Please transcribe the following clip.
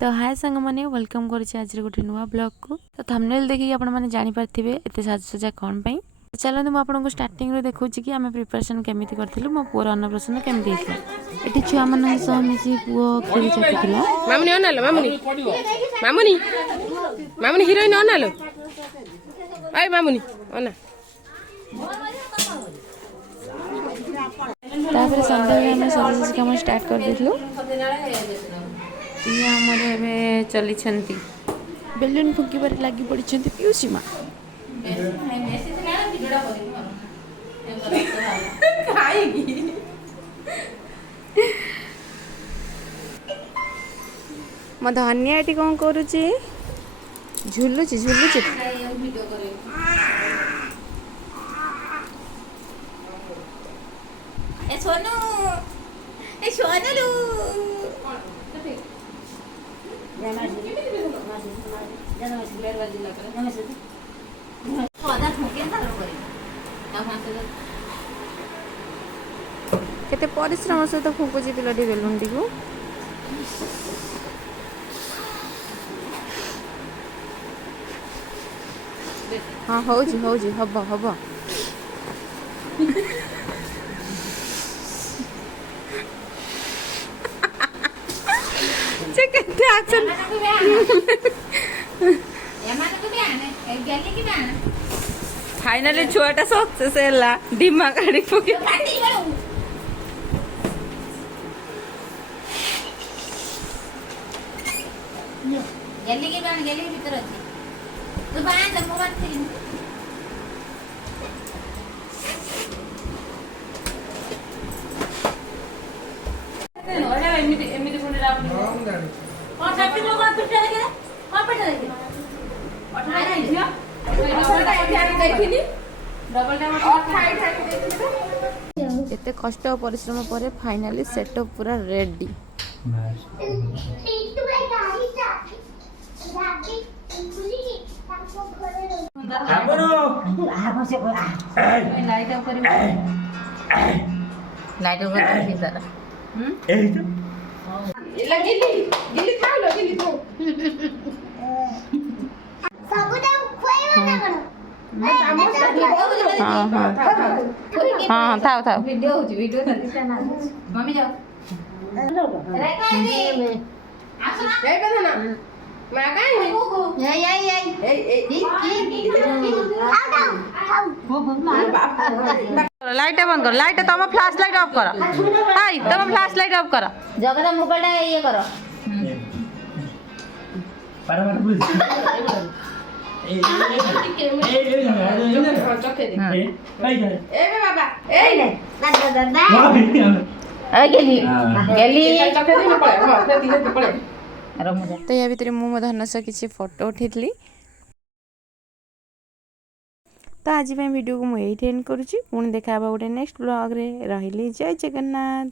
तो हाय सांग मैंने वेलकम करुच्चे आज गोटे नुआ ब्लॉग को। तो थंबनेल देखिए आपण मैंने जानी पार्थिबे एते साजसज्जा कौन पई। चलते मुझे आपको स्टार्टिंग रे देखौछि कि आमे प्रिपरेशन केमिति करथिलु मो पुअर अन्नप्राशन केमिति हेतला। एठी छुआ मन सह मिसी पुओ खेली चकुथिला। मामुनी अनालो मामुनी मामुनी मामुनी हिरोइन अनालो आय मामुनी अना तापर संध्या में सजसज्जा काम स्टार्ट कर देथिलु। ये हमर एबे चली छंती बेलून फुकी बारे लागी पड़ी छंती पियूसी मां। मो धनिया एटी कौन करुची झुलुची झुलुची ए सोनू लू केते परिश्रम सहित फुकुची पिलाटी बेलून टी को। हाँ होजी होजी हब हब केते एक्शन फाइनली छुआटा सक्सेस हैला डिमा काढी पके गली के भीतर अछि तू बांध मोबाइल फिल्म एमिति कोन रावण और सच्ची लोग पिटे लगे कौन पिटे लगे 18 झियो डबल टाइम एते कष्ट और परिश्रम पर फाइनली सेटअप पूरा रेडी। लाइट ऊपर भीतर गिली खाओ लो गिली तो सबटा खोइबा ना करो हाँ थाओ थाओ वीडियो मम्मी जाओ लाइट बंद कर लाइट तुम फ्लैश लाइट ऑफ कर हाय तुम फ्लैश लाइट ऑफ कर जगदा मोबाइल ये करो तो या भितर मुझे धनस किसी फोटो उठेली। तो आज वीडियो को मुझे एंड करुँची पुणी देखा गोटे नेक्स्ट ब्लॉग रे रही जय जगन्नाथ।